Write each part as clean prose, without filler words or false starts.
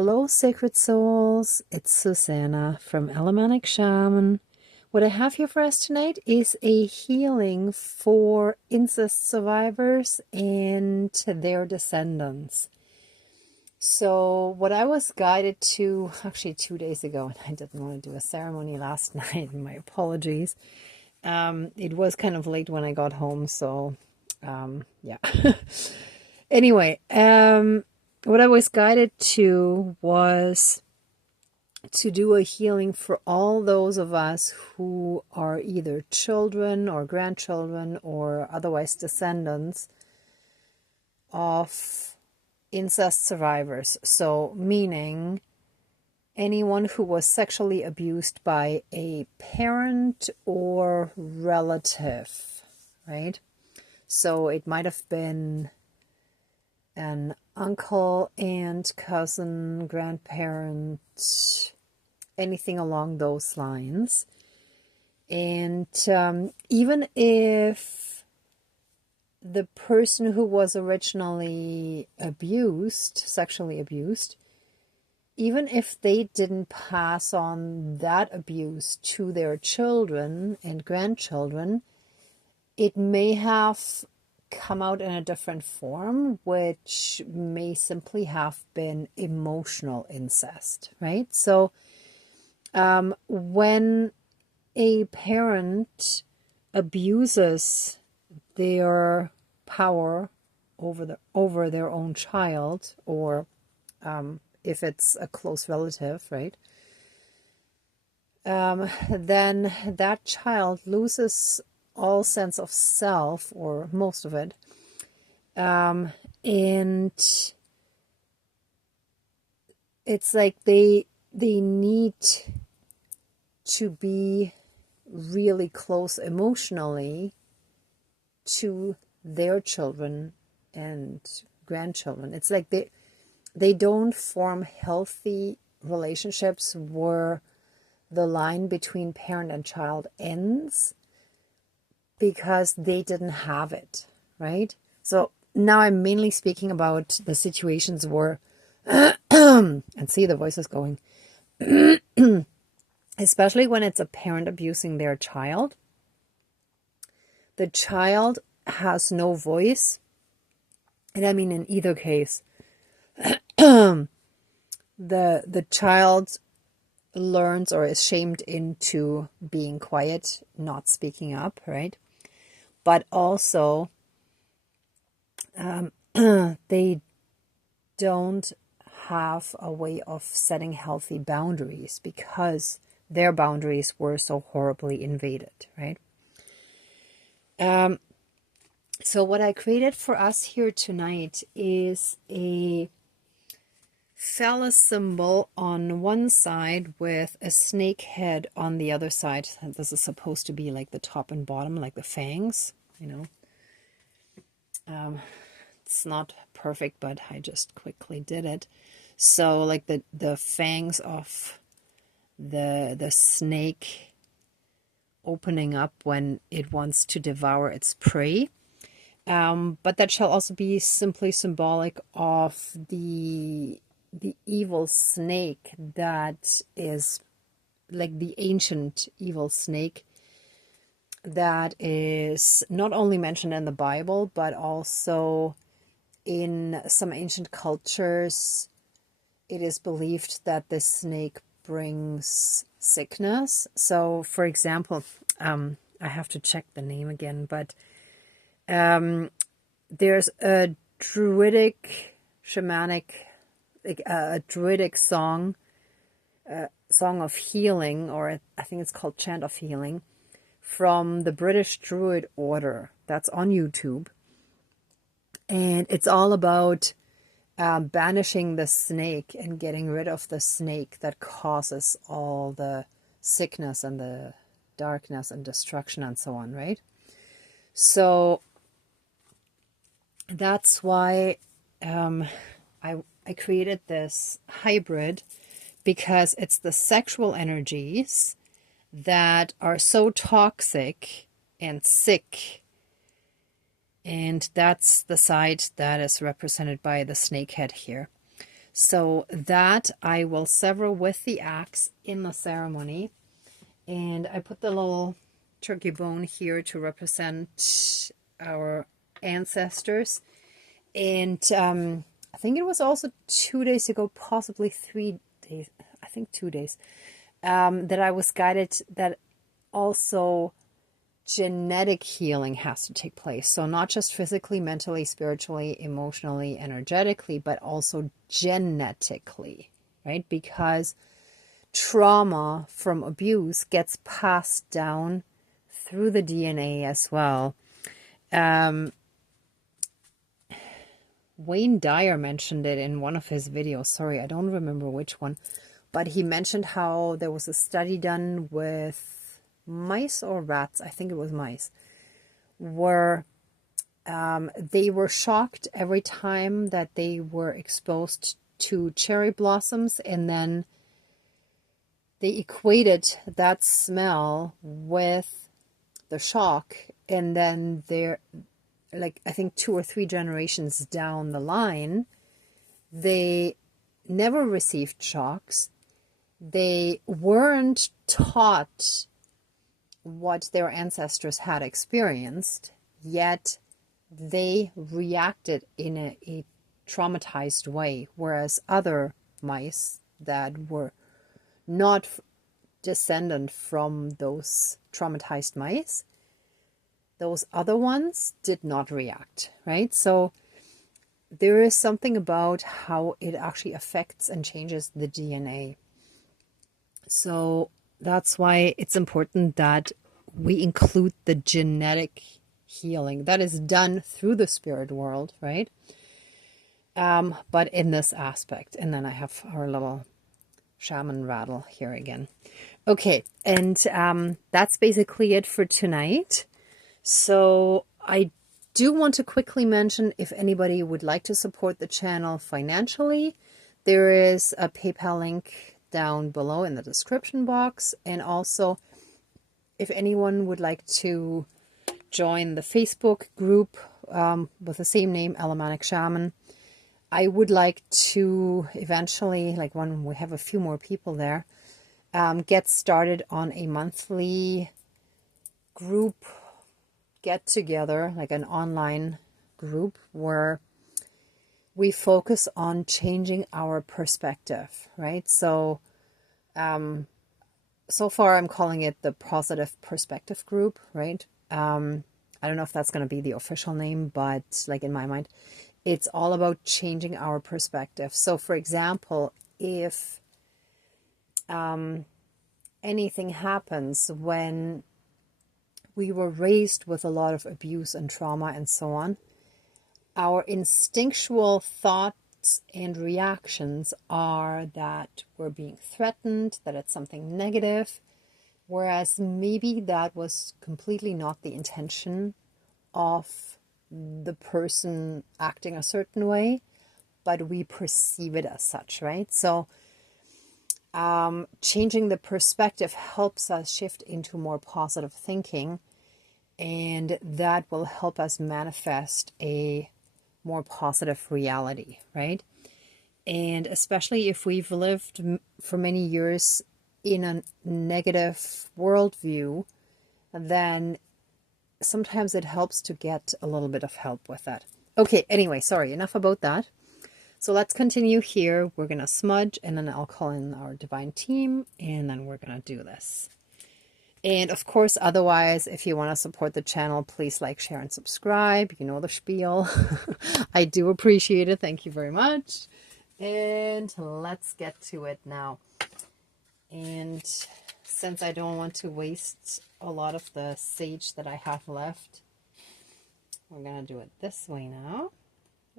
Hello, sacred souls. It's Susanna from Alemannic Shaman. What I have here for us tonight is a healing for incest survivors and their descendants. So what I was guided to, actually 2 days ago, and I didn't want to do a ceremony last night, my apologies. It was kind of late when I got home, so yeah. Anyway, what I was guided to was to do a healing for all those of us who are either children or grandchildren or otherwise descendants of incest survivors. So meaning anyone who was sexually abused by a parent or relative, right? So it might have been an uncle, aunt, cousin, grandparent, anything along those lines. And even if the person who was originally abused, sexually abused, even if they didn't pass on that abuse to their children and grandchildren, it may have come out in a different form, which may simply have been emotional incest, right? So when a parent abuses their power over their own child, or if it's a close relative, right, then that child loses all sense of self, or most of it, and it's like they need to be really close emotionally to their children and grandchildren. It's like they don't form healthy relationships where the line between parent and child ends, because they didn't have it, right? So now I'm mainly speaking about the situations where, and see, the voice is going, especially when it's a parent abusing their child. The child has no voice. And I mean, in either case, the child learns or is shamed into being quiet, not speaking up, right? But also, they don't have a way of setting healthy boundaries because their boundaries were so horribly invaded, right? So what I created for us here tonight is a phallus symbol on one side with a snake head on the other side. This is supposed to be like the top and bottom, like the fangs, you know. It's not perfect, but I just quickly did it. So like the fangs of the snake opening up when it wants to devour its prey. But that shall also be simply symbolic of the evil snake that is like the ancient evil snake that is not only mentioned in the Bible, but also in some ancient cultures. It is believed that this snake brings sickness. So, for example, I have to check the name again, but there's a druidic, shamanic, like a druidic song of healing, or I think it's called Chant of Healing, from the British Druid Order. That's on YouTube. And it's all about banishing the snake and getting rid of the snake that causes all the sickness and the darkness and destruction and so on, right? So that's why I created this hybrid, because it's the sexual energies that are so toxic and sick. And that's the side that is represented by the snake head here. So that I will sever with the axe in the ceremony. And I put the little turkey bone here to represent our ancestors. And I think it was also 2 days ago, possibly 3 days, I think 2 days, that I was guided that also genetic healing has to take place. So not just physically, mentally, spiritually, emotionally, energetically, but also genetically, right? Because trauma from abuse gets passed down through the DNA as well. Wayne Dyer mentioned it in one of his videos. Sorry, I don't remember which one. But he mentioned how there was a study done with mice or rats. I think it was mice. Where they were shocked every time that they were exposed to cherry blossoms. And then they equated that smell with the shock. And then they're like, I think 2 or 3 generations down the line, they never received shocks. They weren't taught what their ancestors had experienced, yet they reacted in a traumatized way, whereas other mice that were not descendant from those traumatized mice, those other ones did not react, right? So there is something about how it actually affects and changes the DNA. So that's why it's important that we include the genetic healing that is done through the spirit world, right? But in this aspect. And then I have our little shaman rattle here again. Okay, and that's basically it for tonight. So I do want to quickly mention, if anybody would like to support the channel financially, there is a PayPal link down below in the description box. And also, if anyone would like to join the Facebook group with the same name, Alemannic Shaman, I would like to eventually, like when we have a few more people there, get started on a monthly group get together, like an online group where we focus on changing our perspective, right? So, so far I'm calling it the Positive Perspective Group, right? I don't know if that's going to be the official name, but like in my mind, it's all about changing our perspective. So for example, if anything happens when we were raised with a lot of abuse and trauma and so on, our instinctual thoughts and reactions are that we're being threatened, that it's something negative, whereas maybe that was completely not the intention of the person acting a certain way, but we perceive it as such, right? So changing the perspective helps us shift into more positive thinking, and that will help us manifest a more positive reality, right? And especially if we've lived for many years in a negative worldview, then sometimes it helps to get a little bit of help with that. Okay, anyway, sorry, enough about that. So let's continue here. We're going to smudge, and then I'll call in our divine team, and then we're going to do this. And of course, otherwise, if you want to support the channel, please like, share, and subscribe. You know the spiel. I do appreciate it. Thank you very much. And let's get to it now. And since I don't want to waste a lot of the sage that I have left, we're going to do it this way now.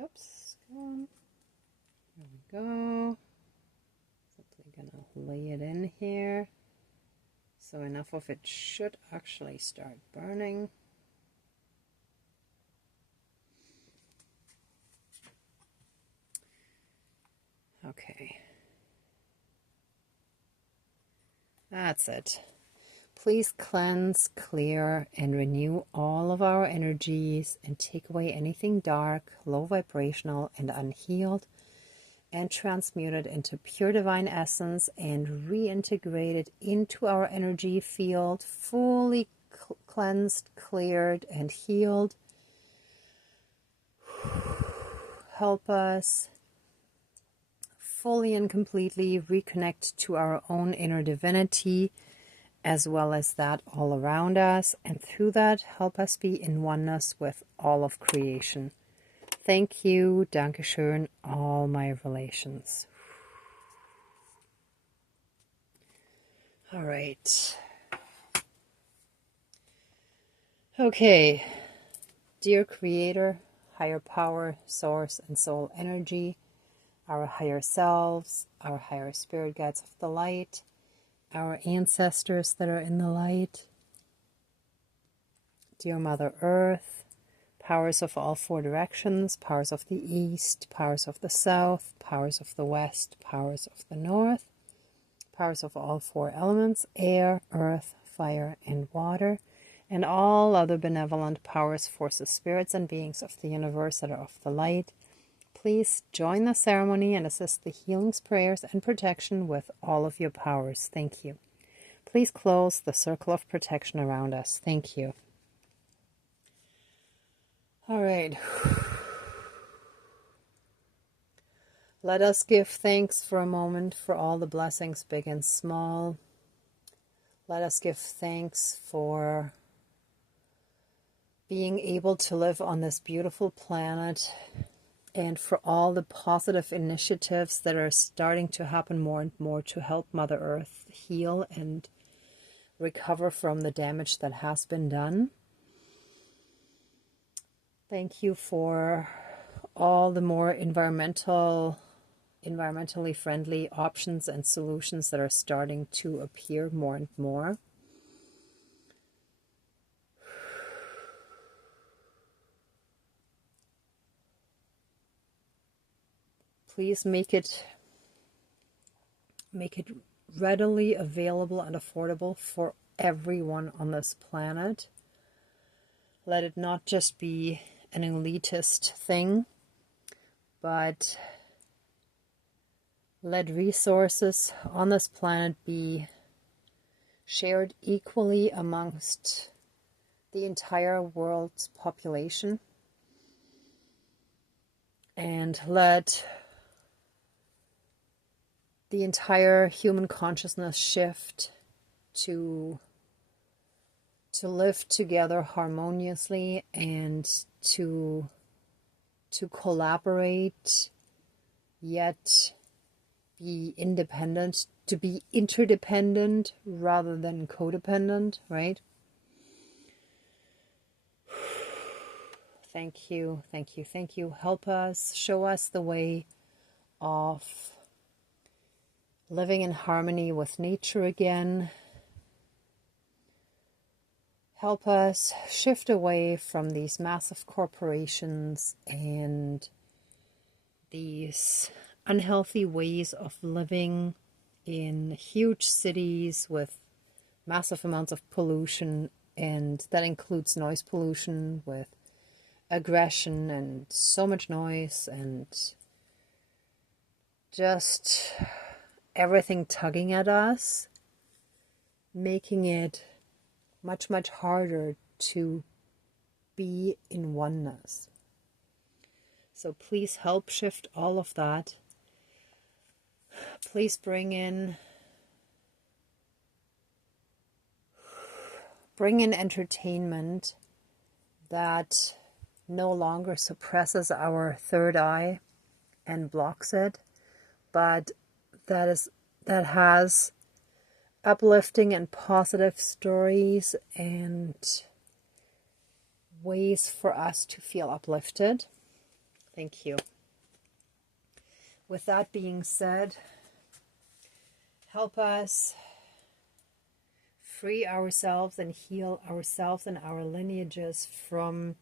Oops. There we go. Simply going to lay it in here. So enough of it should actually start burning. Okay. That's it. Please cleanse, clear, and renew all of our energies and take away anything dark, low vibrational, and unhealed. and transmute it into pure divine essence and reintegrate it into our energy field, fully cleansed, cleared, and healed. Help us fully and completely reconnect to our own inner divinity, as well as that all around us, and through that help us be in oneness with all of creation. Thank you, Dankeschön, all my relations. All right. Okay, dear Creator, higher power, source, and soul energy, our higher selves, our higher spirit guides of the light, our ancestors that are in the light, dear Mother Earth, powers of all four directions, powers of the east, powers of the south, powers of the west, powers of the north, powers of all four elements, air, earth, fire, and water, and all other benevolent powers, forces, spirits, and beings of the universe that are of the light. Please join the ceremony and assist the healings, prayers, and protection with all of your powers. Thank you. Please close the circle of protection around us. Thank you. All right. Let us give thanks for a moment for all the blessings, big and small. Let us give thanks for being able to live on this beautiful planet, and for all the positive initiatives that are starting to happen more and more to help Mother Earth heal and recover from the damage that has been done. Thank you for all the more environmentally friendly options and solutions that are starting to appear more and more. Please make it readily available and affordable for everyone on this planet. Let it not just be an elitist thing, but let resources on this planet be shared equally amongst the entire world's population, and let the entire human consciousness shift to live together harmoniously and to collaborate, yet be independent, to be interdependent rather than codependent, right? Thank you, thank you, thank you. Help us, show us the way of living in harmony with nature again. Help us shift away from these massive corporations and these unhealthy ways of living in huge cities with massive amounts of pollution, and that includes noise pollution with aggression and so much noise and just everything tugging at us, making it much, much harder to be in oneness. So please help shift all of that. Please bring in entertainment that no longer suppresses our third eye and blocks it, but that has uplifting and positive stories and ways for us to feel uplifted. Thank you. With that being said, help us free ourselves and heal ourselves and our lineages from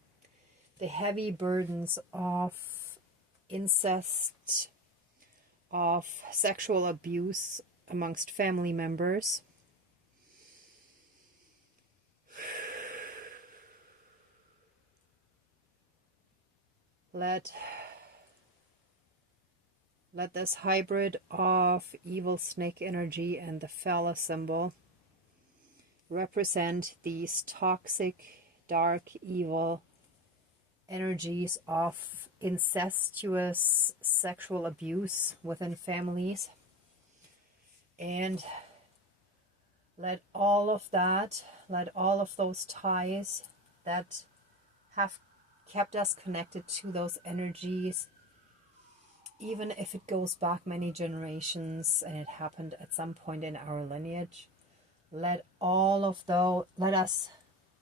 the heavy burdens of incest, of sexual abuse amongst family members. Let Let this hybrid of evil snake energy and the phallus symbol represent these toxic, dark, evil energies of incestuous sexual abuse within families. And let all of that, let all of those ties that have kept us connected to those energies, even if it goes back many generations and it happened at some point in our lineage, let us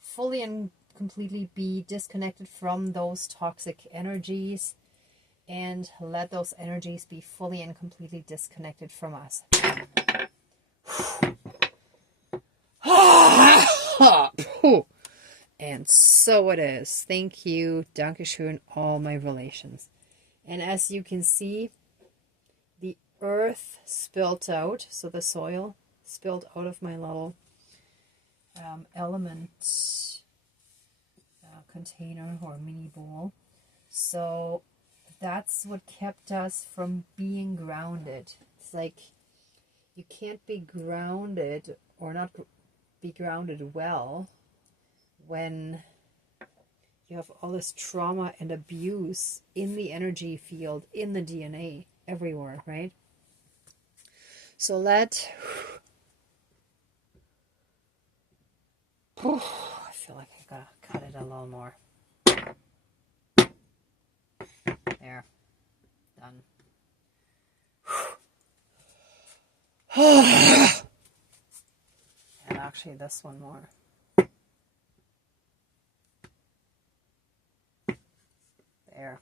fully and completely be disconnected from those toxic energies, and let those energies be fully and completely disconnected from us. And so it is. Thank you. Dankeschön, all my relations. And as you can see, the earth spilled out, so the soil spilled out of my little element container or mini bowl. So that's what kept us from being grounded. It's like you can't be grounded or not be grounded well when you have all this trauma and abuse in the energy field, in the DNA, everywhere, right? So I feel like I gotta cut it a little more. There. Done. And actually this one more. There.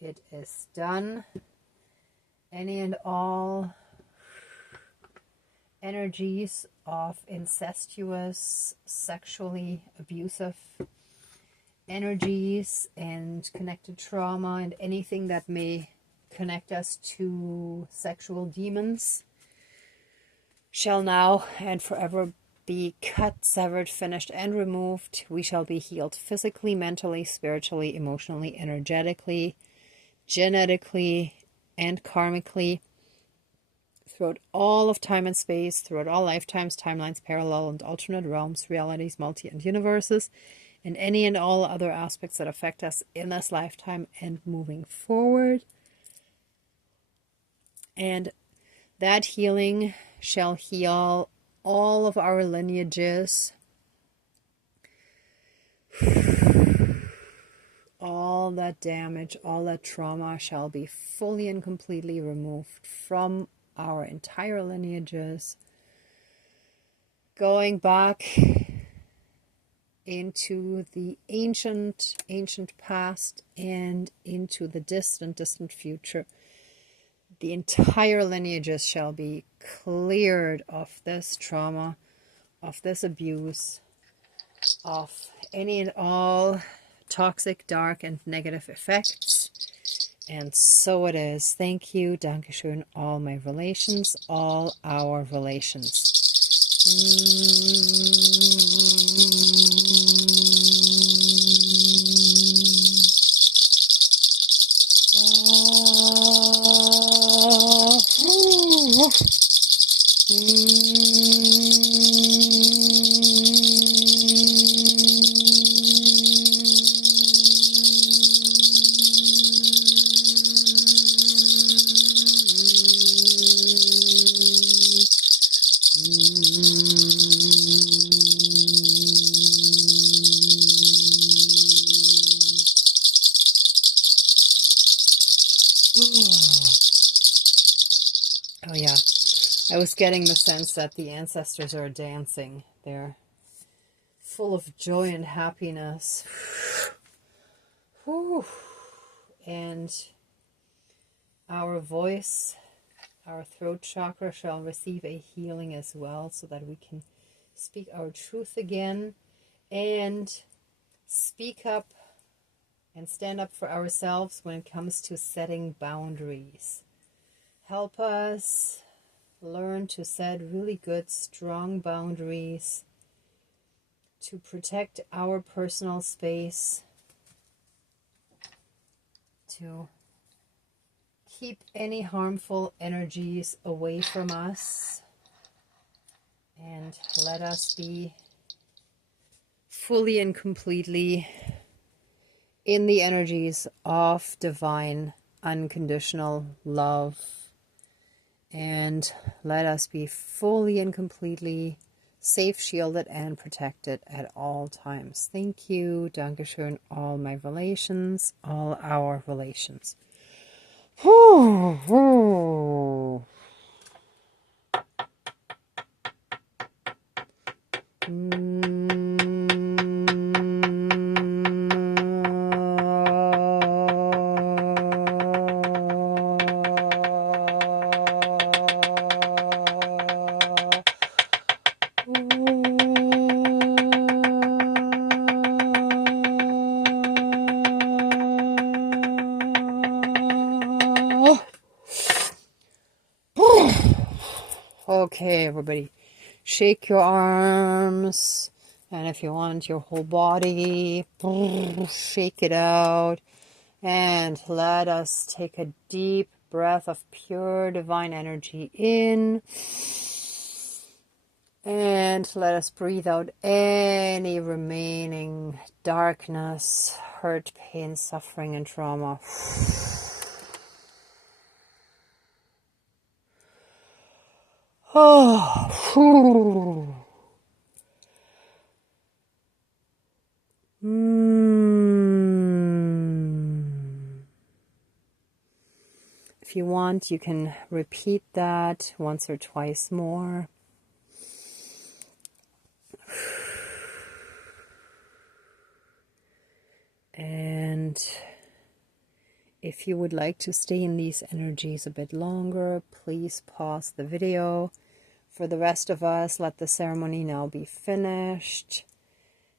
It is done. Any and all energies of incestuous, sexually abusive energies and connected trauma and anything that may connect us to sexual demons shall now and forever be cut, severed, finished, and removed. We shall be healed physically, mentally, spiritually, emotionally, energetically, genetically, and karmically throughout all of time and space, throughout all lifetimes, timelines, parallel and alternate realms, realities, multi and universes, and any and all other aspects that affect us in this lifetime and moving forward. And that healing shall heal all of our lineages, all that damage, all that trauma shall be fully and completely removed from our entire lineages, going back into the ancient past and into the distant future. The entire lineages shall be cleared of this trauma, of this abuse, of any and all toxic, dark, and negative effects. And so it is. Thank you. Dankeschön, all my relations, all our relations. Oh yeah, I was getting the sense that the ancestors are dancing. They're full of joy and happiness. Whew. And our voice, our throat chakra shall receive a healing as well, so that we can speak our truth again and speak up and stand up for ourselves when it comes to setting boundaries. Help us learn to set really good, strong boundaries to protect our personal space, to keep any harmful energies away from us, and let us be fully and completely in the energies of divine unconditional love, and let us be fully and completely safe, shielded, and protected at all times. Thank you. Dankeschön. All my relations, all our relations. Okay, everybody, shake your arms, and if you want, your whole body, shake it out, and let us take a deep breath of pure divine energy in, and let us breathe out any remaining darkness, hurt, pain, suffering, and trauma. Oh. If you want, you can repeat that once or twice more. And if you would like to stay in these energies a bit longer, please pause the video. For the rest of us, let the ceremony now be finished.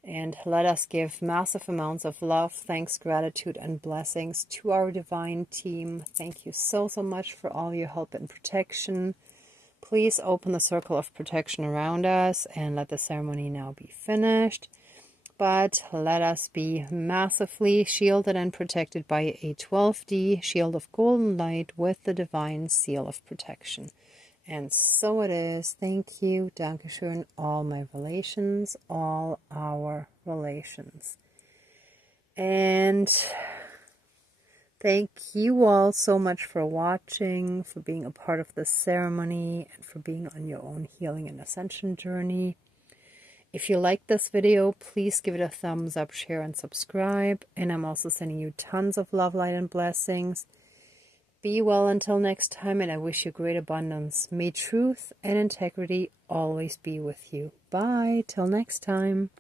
And let us give massive amounts of love, thanks, gratitude, and blessings to our divine team. Thank you so much for all your help and protection. Please open the circle of protection around us and let the ceremony now be finished. But let us be massively shielded and protected by a 12D shield of golden light with the divine seal of protection. And so it is. Thank you. Dankeschön. All my relations, all our relations. And thank you all so much for watching, for being a part of this ceremony, and for being on your own healing and ascension journey. If you like this video, please give it a thumbs up, share, and subscribe. And I'm also sending you tons of love, light, and blessings. Be well until next time, and I wish you great abundance. May truth and integrity always be with you. Bye, till next time.